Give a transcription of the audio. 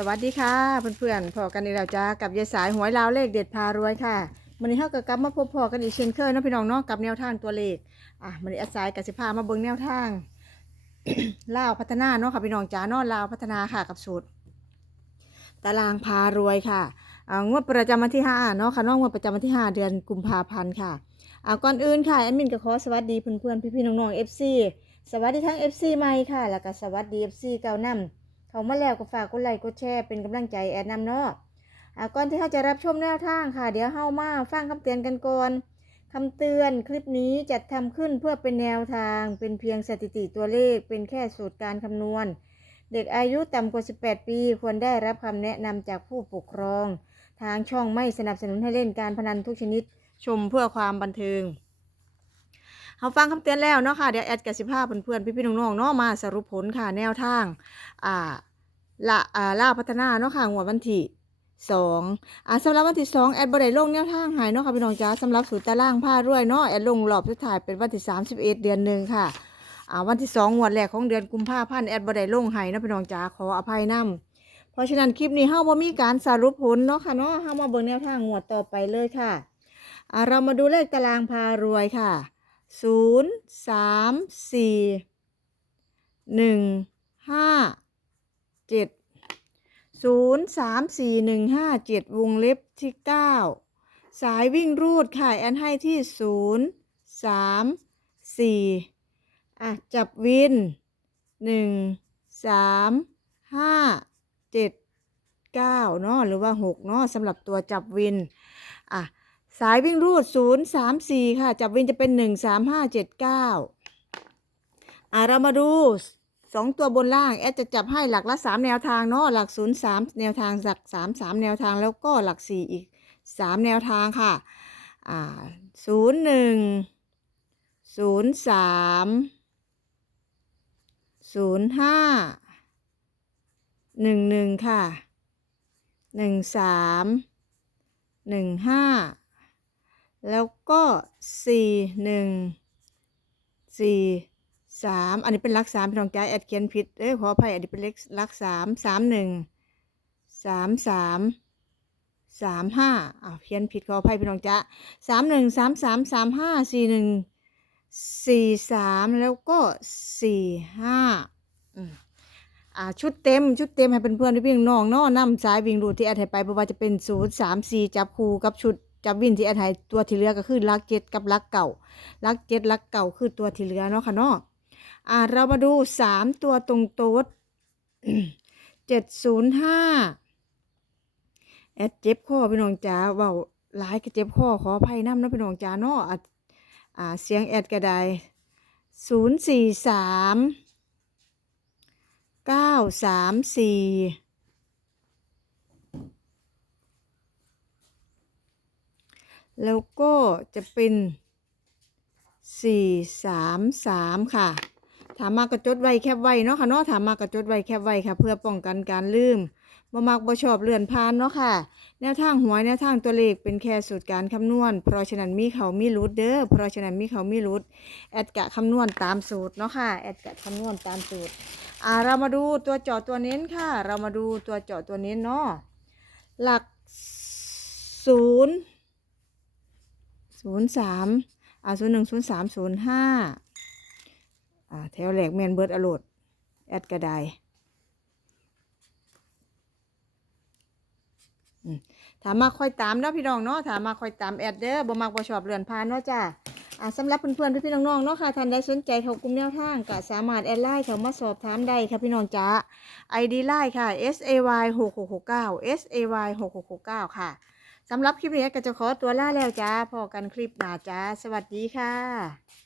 สวัสดีค่ะเพื่อนๆพอกันอีกแล้วจ้ากับยายสายหวยลาวเลขเด็ดพารวยค่ะมันนี้เฮาก็กลับมาพบพอกันอีกเช่นเคยนะพี่น้องเนาะกับแนวทางตัวเลขอะมันนี้อาศัยกับสิพามาเบิ่งแนวทางลาวพัฒนาเนาะค่ะพี่น้องจ้าเนาะลาวพัฒนาค่ะกับสูตรตารางพารวยค่ะอ่างวดประจำวันที่5เนาะค่ะน้องงวดประจำวันที่ 5 เดือนกุมภาพันธ์ค่ะอ่าก่อนอื่นค่ะแอดมินก็ขอสวัสดีเพื่อนๆพี่ๆน้องๆ FC สวัสดีทั้ง FC ใหม่ค่ะ แล้วก็สวัสดี FC เก่านำ เขามาแล้วก็ฝากกดไลค์กดแชร์เป็นกำลังใจแอดนำเนาะอ่าก่อนที่เราจะรับชมแนวทางค่ะ เดี๋ยวเฮามาฟังคำเตือนกันก่อนคำเตือนคลิปนี้จัดทำขึ้นเพื่อเป็นแนวทางเป็นเพียงสถิติตัวเลข เป็นแค่สูตรการคำนวณ เด็กอายุต่ำกว่า 18 ปี ควรได้รับคำแนะนำจากผู้ปกครอง ทางช่องไม่สนับสนุนให้เล่นการพนันทุกชนิด ชมเพื่อความบันเทิงเราฟังคำเตือนแล้วเนาะค่ะ เดี๋ยวแอดกับสิภาพเพื่อนๆพี่ๆน้องๆเนาะมาสรุปผลค่ะแนวทางอ่า ละอ่าล่าพัฒนาเนาะค่ะงวดวันที่สองอ่าสำหรับวันที่สองแอดบริลงแนวทางหายเนาะค่ะพี่น้องจ้าสำหรับสูตรตารางผ้ารวยเนาะแอดลงรอบสุดท้ายเป็นวันที่สามสิบเอ็ดเดือนหนึ่งค่ะอ่าวันที่สองงวดแรกของเดือนกุมภาพันธ์แอดบริลงหายเนาะพี่น้องจ้าขออภัยนำเพราะฉะนั้นคลิปนี้เฮาบ่มีการสรุปผลเนาะค่ะเนาะเฮามาเบิ่งแนวทางงวดต่อไปเลยค่ะอ่าเรามาดูเลขตารางพารวยค่ะศูนย์สามสี่หนึ่งห้า เจ็ดศูนย์สามสี่หนึ่งห้าเจ็ดวงเล็บที่เก้าสายวิ่งรูดค่ะแอนให้ที่ศูนย์สามสี่อะ จับวินหนึ่งสามห้าเจ็ดเก้าเนาะหรือว่าหกเนาะสำหรับตัวจับวินอะสายวิ่งรูดศูนย์สามสี่ค่ะ จับวินจะเป็นหนึ่งสามห้าเจ็ดเก้าอะเรามาดู สองตัวบนล่างแอดจะจับให้หลักละสามแนวทางเนาะหลักศูนย์สามแนวทางหลักสามสามแนวทางแล้วก็หลักสี่อีกสามแนวทางค่ะอ่าศูนย์หนึ่งศูนย์สามศูนย์ห้าหนึ่งหนึ่งค่ะหนึ่งสามหนึ่งห้าแล้วก็สี่หนึ่งสี่ สามอันนี้เป็นลักสามพี่น้องจ้าแอดเขียนผิดเอ้ยขออภัยอันนี้เป็นเลขลักสามสามหนึ่งสามสามสามห้าอ้าวเขียนผิดขออภัยพี่น้องจ้าสามหนึ่งสามสามสามห้าสี่หนึ่งสี่สามแล้วก็สี่ห้าอ่าชุดเต็มชุดเต็มให้เป็นเพื่อนๆพี่น้องเนาะนำสายวิ่งรูดที่แอดให้ไปบ่ว่าจะเป็นศูนย์สามสี่จับคู่กับชุดจับวินที่แอดให้ตัวที่เหลือก็คือลักเจ็ดกับลักเก่าลักเจ็ดลักเก่าคือตัวที่เหลือเนาะค่ะเนาะ อ่าเรามาดูสามตัวตรงโต๊ดเจ็ดศูนย์ห้าแอดเจ็บคอพี่น้องจ๋าเว้าหลายก็เจ็บคอขออภัยน้ำนะพี่น้องจ๋าเนาะอะอ่าเสียงแอดก็ได้ศูนย์สี่สามเก้าสามสี่แล้วก็จะเป็นสี่สามสามค่ะ ถามมากระจดไว้แคบไว้เนาะค่ะเนาะถามมากระจดไว้แคบไว้ค่ะ เพื่อป้องกันการลืมบ่มักบ่ชอบเลื่อนผ่านเนาะค่ะ แนวทางหวยแนวทางตัวเลขเป็นแค่สูตรการคำนวณ เพราะฉะนั้นมีเขามีรุดเด้อเพราะฉะนั้นมีเขามีรุดแอดกะคำนวณตามสูตรเนาะค่ะแอดกะคำนวณตามสูตรอ่าเรามาดูตัวเจาะตัวเน้นค่ะ เรามาดูตัวเจาะตัวเน้นเนาะหลักศูนย์ศูนย์สามอ่าศูนย์หนึ่งศูนย์สามศูนย์ห้า อ่าแถวแหลกแมนเบิร์ดอโลดแอดกระไดถามมาคอยตามเนาะพี่น้องเนาะถามมาคอยตามแอดเด้อบ่มักบ่ชอบเรือนพานเนาะจ้าอ่าสำหรับเพื่อนๆพี่ๆน้องๆเนาะค่ะท่านใดสนใจเข้ากลุ่มแนวทางก็สามารถแอดไลน์เข้ามาสอบถามได้ค่ะพี่น้องจ้า ID ไลน์ค่ะ S A Y 6 6 6 9 S A Y 6 6 6 9ค่ะสำหรับคลิปนี้ก็จะขอตัวลาแล้วจ้าพอกันคลิปหน้าจ้า สวัสดีค่ะ